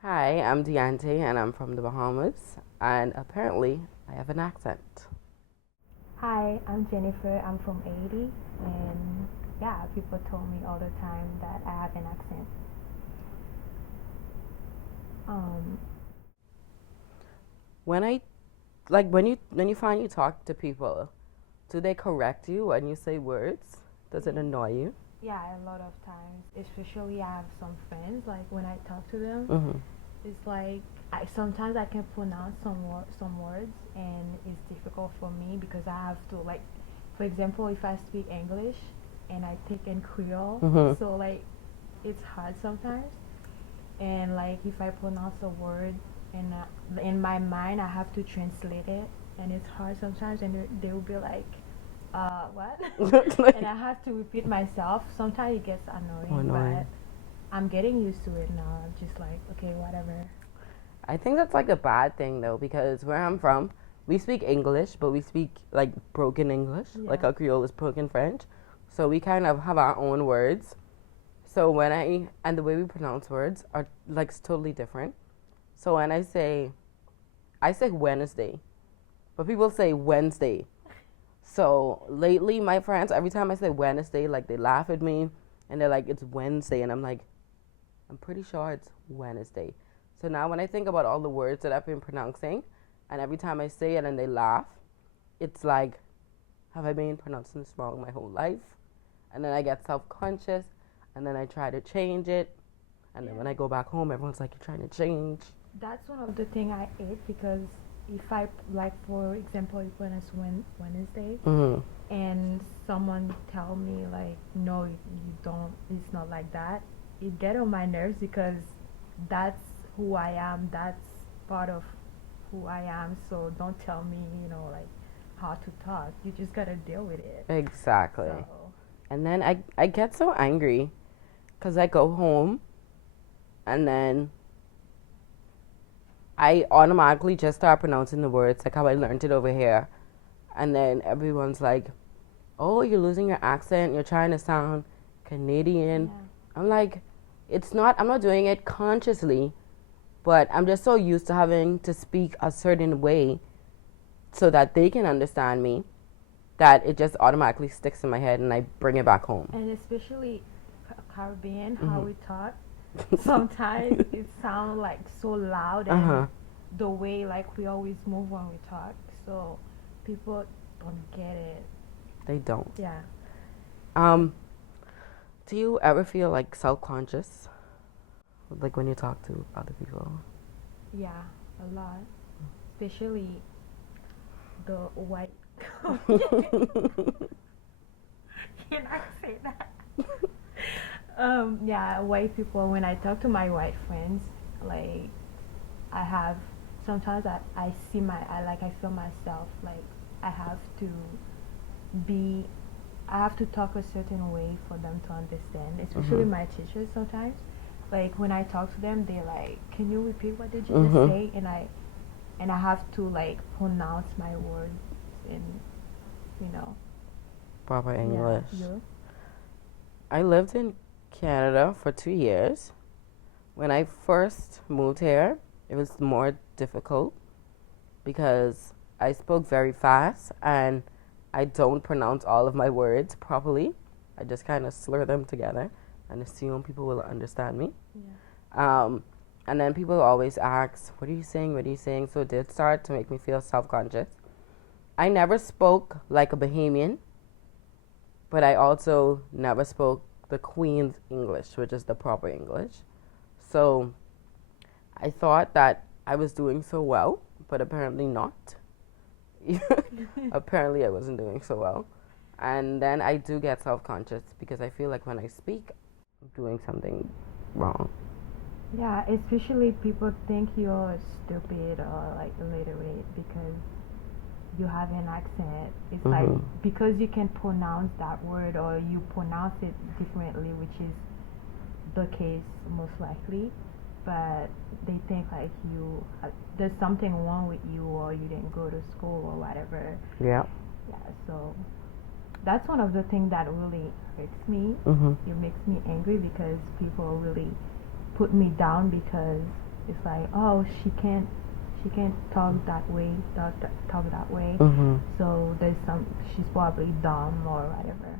Hi, I'm Deante and I'm from the Bahamas, and apparently I have an accent. Hi, I'm Jennifer. I'm from Haiti, and yeah, people told me all the time that I have an accent. Um, When I when you find you talk to people, do they correct you when you say words? Does it y- annoy you? yeah, a lot of times, especially I have some friends. Like when I talk to them, Mhm. it's like I sometimes I can pronounce some words, and it's difficult for me because I have to like, for example, if I speak English and I think in Creole, Mhm. so like it's hard sometimes. And like if I pronounce a word and in my mind I have to translate it, and it's hard sometimes, and they will be like, what? And Like, I have to repeat myself. Sometimes it gets oh, annoying, but annoying. I'm getting used to it now. I'm just like, okay, whatever. I think that's like a bad thing though, because where I'm from, we speak English, but we speak like broken English, like Yeah. our Creole is broken French. So we kind of have our own words. So when I and the way we pronounce words are like totally different. So when I say Wednesday, but people say Wednesday. So lately, my friends, every time I say Wednesday, like they laugh at me and they're like, it's Wednesday. And I'm like, I'm pretty sure it's Wednesday. So now when I think about all the words that I've been pronouncing, and every time I say it and they laugh, it's like, have I been pronouncing this wrong my whole life? And then I get self conscious and then I try to change it. And then when Yeah. I go back home, everyone's like, you're trying to change. That's one of the thing I hate because if I like, for example, if when it's Wednesday Mm-hmm. and someone tell me like, no, you don't, it's not like that, it get on my nerves because that's who I am, that's part of who I am. So don't tell me, like how to talk. You just gotta deal with it. Exactly. So And then I get so angry because I go home and then I automatically just start pronouncing the words like how I learned it over here. And then everyone's like, oh, you're losing your accent. You're trying to sound Canadian. yeah, I'm like, I'm not doing it consciously, but I'm just so used to having to speak a certain way so that they can understand me that it just automatically sticks in my head and I bring it back home. and especially Caribbean, how Mm-hmm. we talk. Sometimes it sounds like so loud, Uh and huh. the way like we always move when we talk, so people don't get it. They don't. Yeah. Um, do you ever feel like self conscious? Like when you talk to other people? Yeah, a lot, especially the white. Can I say that? Yeah, white people. When I talk to my white friends, like I have sometimes I see I feel myself like I have to be I have to talk a certain way for them to understand, especially Mhm. my teachers sometimes. Like when I talk to them, they're like, "Can you repeat what did you just Mhm. say?" And I have to like pronounce my words and you know, Proper yeah, English. you. I lived in Canada for 2 years. When I first moved here, it was more difficult because I spoke very fast and I don't pronounce all of my words properly. I just kind of slur them together and assume people will understand me. Yeah. Um, and then people always ask, what are you saying? What are you saying? So it did start to make me feel self conscious. I never spoke like a Bahamian, but I also never spoke the Queen's English, which is the proper English. So I thought that I was doing so well, but apparently not. Apparently, I wasn't doing so well. And then I do get self conscious because I feel like when I speak, I'm doing something wrong. Yeah, especially people think you're stupid or like illiterate because you have an accent. It's like Hmm. because you can pronounce that word or you pronounce it differently, which is the case most likely. But they think like there's something wrong with you or you didn't go to school or whatever. Yeah. Yeah, so that's one of the things that really hurts me. Hmm. It makes me angry because people really put me down because it's like, oh, she can't talk that way, talk that way. Mm-hmm. So there's some, she's probably dumb or whatever.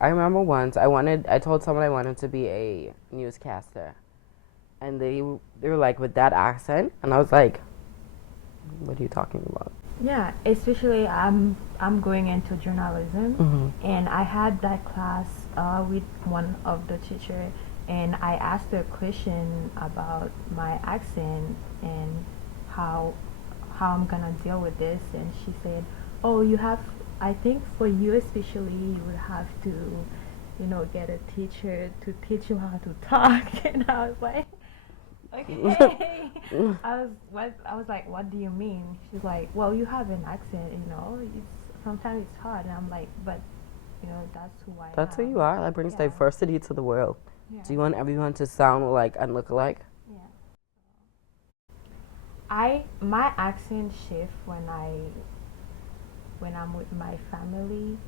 I remember once I told someone I wanted to be a newscaster, and they were like, with that accent, and I was like, what are you talking about? Yeah, especially I'm going into journalism, Mm-hmm. and I had that class with one of the teacher, and I asked her a question about my accent and how how I'm gonna deal with this, and she said, "Oh, you have. I think for you especially, you would have to, get a teacher to teach you how to talk." And I was like, okay. I was like, what do you mean? She's like, well, you have an accent, it's sometimes it's hard, and I'm like, but that's who I That's who am. you are. That brings Yeah. diversity to the world. Yeah. Do you want everyone to sound alike and look alike? Yeah. My accent shift when I'm with my family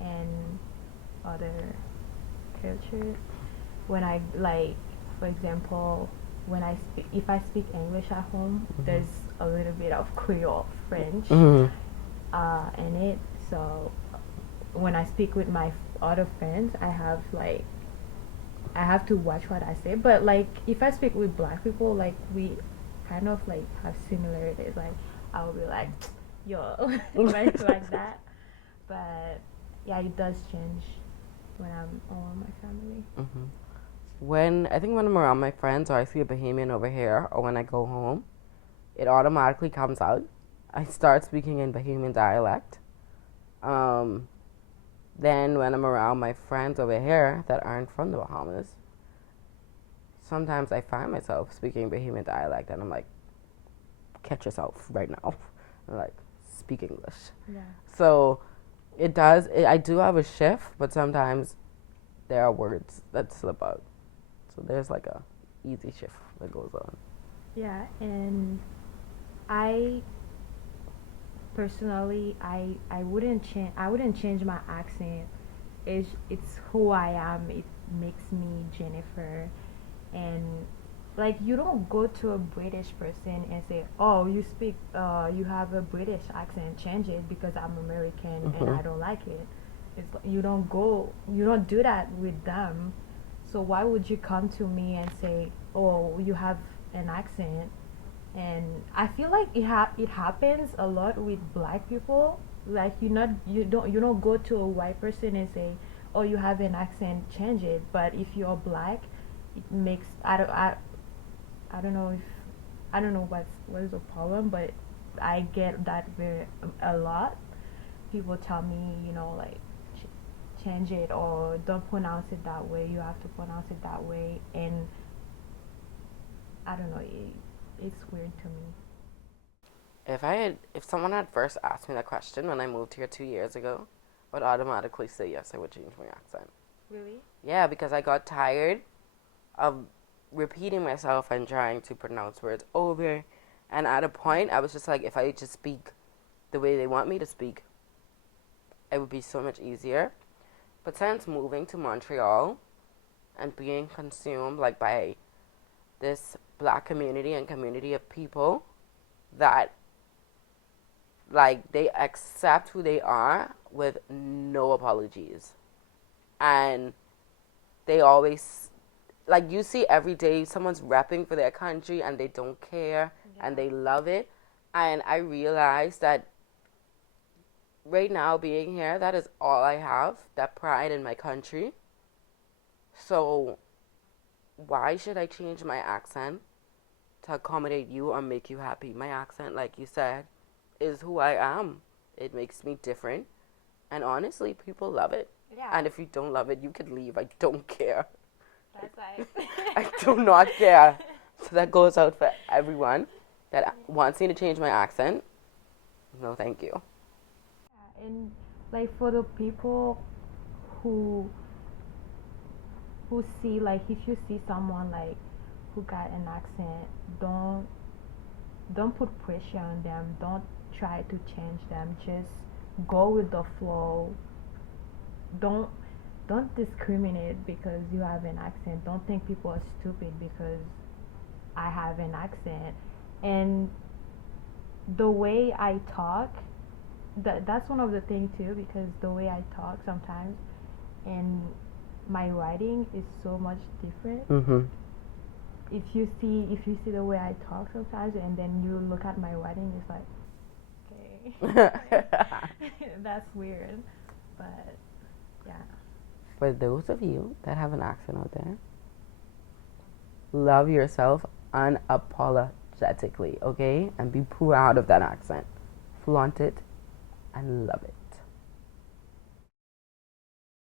and other culture. When I like, for example, when I speak, if I speak English at home, there's a little bit of Creole French Mm-hmm. in it. So when I speak with my other friends, I have to watch what I say. But like if I speak with black people, like we kind of like have similarities. Like I will be like, yo, like that. But yeah, it does change when I'm around my family. Mm-hmm. When I'm around my friends or I see a Bahamian over here or when I go home, it automatically comes out. I start speaking in Bahamian dialect. Um, then when I'm around my friends over here that aren't from the Bahamas, sometimes I find myself speaking Bahamian dialect and I'm like, catch yourself right now. I'm like, speak English. Yeah. So I do have a shift, but sometimes there are words that slip out. So there's like a easy shift that goes on. Yeah, and I personally, I wouldn't change my accent. It's who I am. It makes me Jennifer, and like you don't go to a British person and say, "Oh, you have a British accent. Change it because I'm American and Mm-hmm. I don't like it." You don't do that with them. So why would you come to me and say, "Oh, you have an accent"? And I feel like it happens a lot with black people. Like you don't go to a white person and say, "Oh, you have an accent, change it." But if you're black, it makes I don't know if I don't know what is the problem, but I get that very a lot. People tell me, like change it or don't pronounce it that way. You have to pronounce it that way, and I don't know. It's weird to me. If someone had first asked me that question when I moved here 2 years ago, I would automatically say yes. I would change my accent. Really? Yeah, because I got tired of repeating myself and trying to pronounce words over. And at a point, I was just like, if I just speak the way they want me to speak, it would be so much easier. But since moving to Montreal and being consumed like by this black community and community of people that like they accept who they are with no apologies, and they always like you see every day someone's repping for their country and they don't care and they love it. And I realized that right now being here, that is all I have, that pride in my country. So why should I change my accent to accommodate you or make you happy? My accent, like you said, is who I am. It makes me different. And honestly, people love it. Yeah. And if you don't love it, you could leave. I don't care. That's like I do not care. So that goes out for everyone that wants me to change my accent. No, thank you. and like for the people who see, like if you see someone like who got an accent, don't put pressure on them, don't try to change them, just go with the flow. Don't don't discriminate because you have an accent. Don't think people are stupid because I have an accent. And the way I talk, that's one of the things too, because the way I talk sometimes and my writing is so much different. Mm-hmm. If you see the way I talk sometimes and then you look at my writing, it's like, okay. That's weird. But yeah. For those of you that have an accent out there, love yourself unapologetically, okay? And be proud of that accent. Flaunt it and love it.